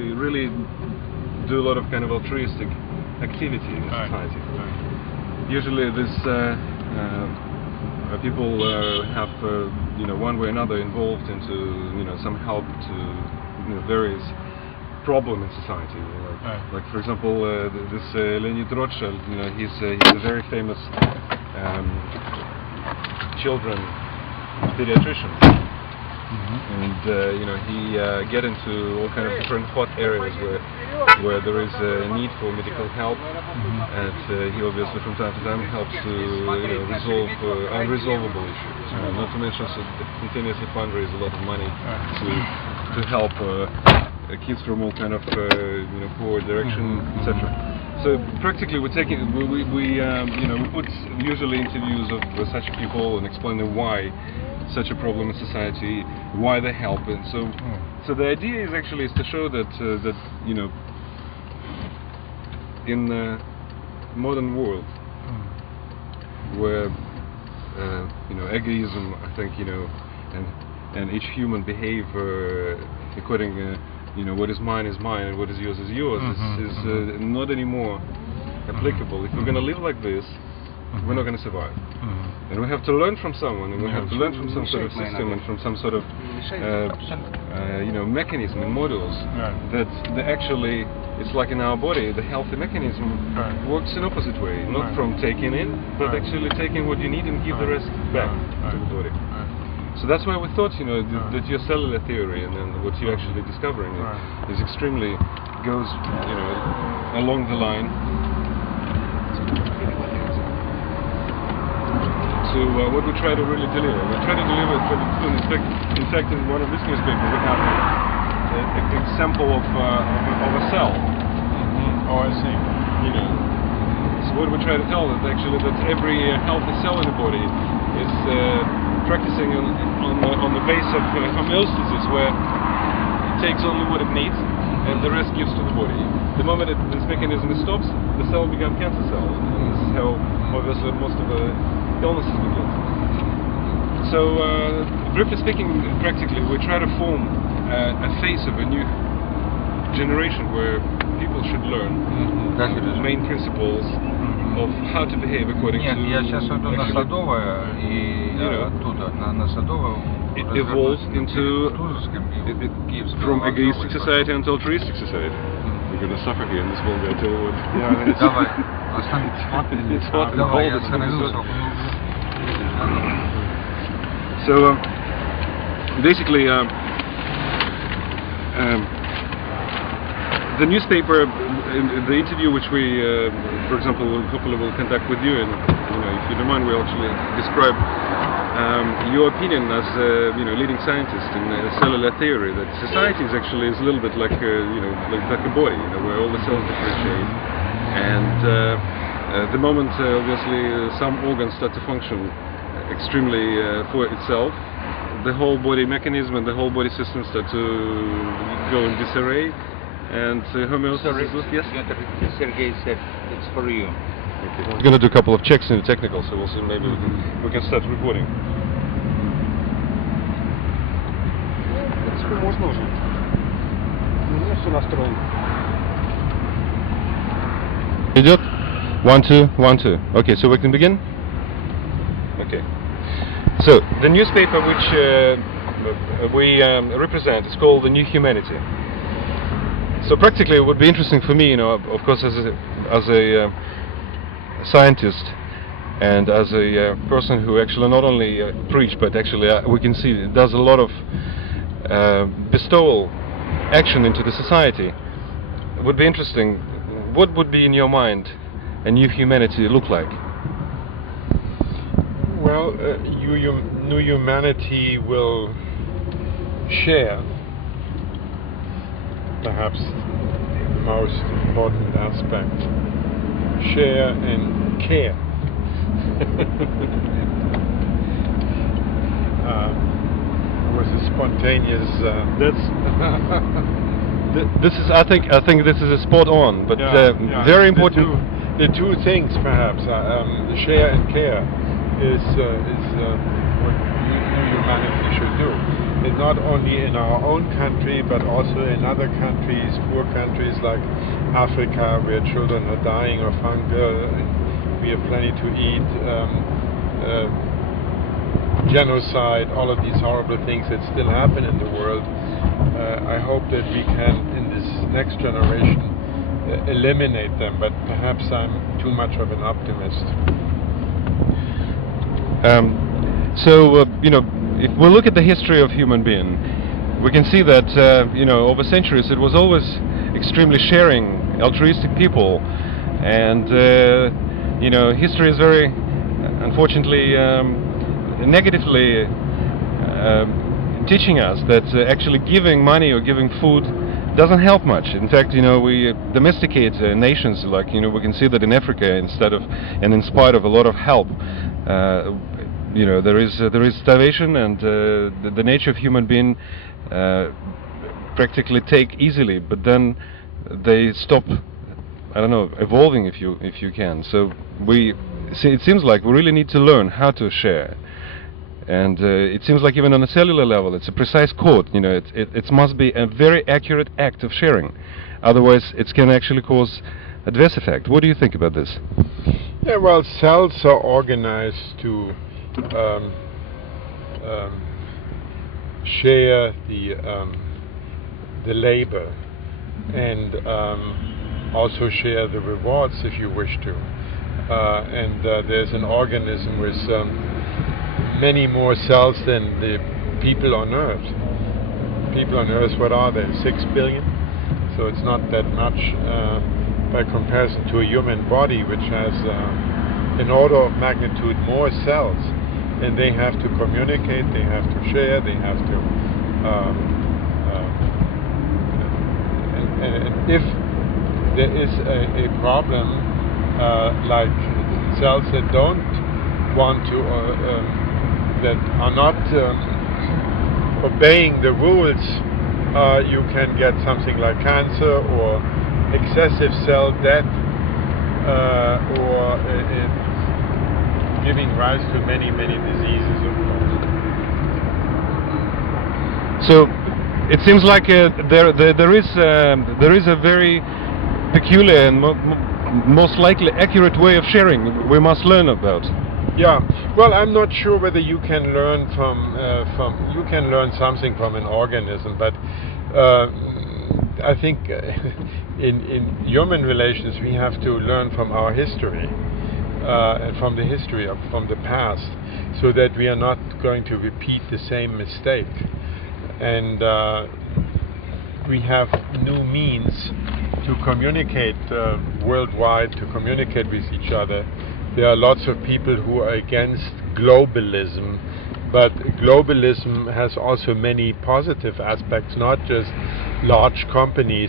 actually really do a lot of kind of altruistic activity in society. Usually this people have one way or another involved into some help to various problem in society. Like for example, this Leonid Rothschild, he's a very famous children pediatrician, and he get into all kind of different hot areas where there is a need for medical help, and he obviously from time to time helps to resolve unresolvable issues. Not to mention continuously fundraise a lot of money to help kids from all kind of poor direction, etc. So practically we put usually interviews of such people and explain them why such a problem in society, why they help, and so the idea is actually to show that in the modern world where egoism, I think, and each human behave according what is mine and what is yours is not anymore applicable. If we're going to live like this, we're not going to survive. And we have to learn from someone, and we have to learn from some sort of system and from some sort of mechanism and models that actually, it's like in our body, the healthy mechanism works in opposite way, not from taking in, but actually taking what you need and give the rest back to the body. So that's why we thought, that your cellular theory and then what you're actually discovering is extremely goes, along the line to what we try to really deliver. We try to deliver it for the students. In fact, in one of this newspaper, we have an example of a cell. Oh, I see. So what we try to tell is actually that every healthy cell in the body is practicing on the base of homeostasis, where it takes only what it needs and the rest gives to the body. The moment this mechanism stops, the cell becomes cancer cell, and this is how obviously most of the illnesses begin. So briefly speaking, practically we try to form a face of a new generation where people should learn main principles of how to behave according to... Я сейчас иду на Садовое, и оттуда, на Садовое... It evolves into from egoistic society until altruistic society. We're going to suffer here in this world, I tell you what. Давай, It's hot and давай, cold. я остановился. So basically, the newspaper, the interview which we, for example, hopefully will conduct with you, and if you don't mind, we'll actually describe your opinion as leading scientist in cellular theory, that society is actually a little bit like like a body, where all the cells differentiate, and the moment obviously some organs start to function extremely for itself, the whole body mechanism and the whole body system start to go in disarray, and homeostasis. Yes? Sergei said it's for you. Okay. We're going to do a couple of checks in the technical, so we'll see, maybe we can start recording. Можно уже. Все настроено. Идет? 1, 2, 1, 2. Okay, so we can begin? Okay. So, the newspaper which we represent is called The New Humanity. So practically it would be interesting for me, of course, as a scientist and as a person who actually not only preach, but actually we can see does a lot of bestowal action into the society. It would be interesting, what would be in your mind a new humanity look like? Well, new humanity will share, perhaps the most important aspect, share and care. Was a spontaneous. This is, I think this is a spot on, but very important. The two things, perhaps, share and care, is what new humanity should do. and not only in our own country but also in other countries, poor countries like Africa, where children are dying of hunger and we have plenty to eat, genocide, all of these horrible things that still happen in the world. I hope that we can, in this next generation, eliminate them, but perhaps I'm too much of an optimist. If we look at the history of human being, we can see that over centuries it was always extremely sharing, altruistic people, and history is very, unfortunately, negatively teaching us that actually giving money or giving food doesn't help much. In fact, we domesticate nations. Like we can see that in Africa, instead of and in spite of a lot of help, there is starvation, and the nature of human being practically take easily, but then they stop. I don't know, evolving if you can. So it seems like we really need to learn how to share. And it seems like even on a cellular level, it's a precise code. It must be a very accurate act of sharing. Otherwise, it can actually cause adverse effect. What do you think about this? Yeah, well, cells are organized to share the labor and also share the rewards if you wish to. And there's an organism with many more cells than the people on Earth. People on Earth, what are they? 6 billion? So it's not that much by comparison to a human body, which has an order of magnitude more cells. And they have to communicate, they have to share, they have to... and if there is a problem like cells that don't want to that are not obeying the rules, you can get something like cancer or excessive cell death, or giving rise to many diseases, of course. So it seems like there is a very peculiar and most likely accurate way of sharing we must learn about. Yeah, well, I'm not sure whether you can learn you can learn something from an organism, but I think in human relations we have to learn from our history, and from the past, so that we are not going to repeat the same mistake. And we have new means to communicate worldwide, to communicate with each other. There are lots of people who are against globalism, but globalism has also many positive aspects, not just large companies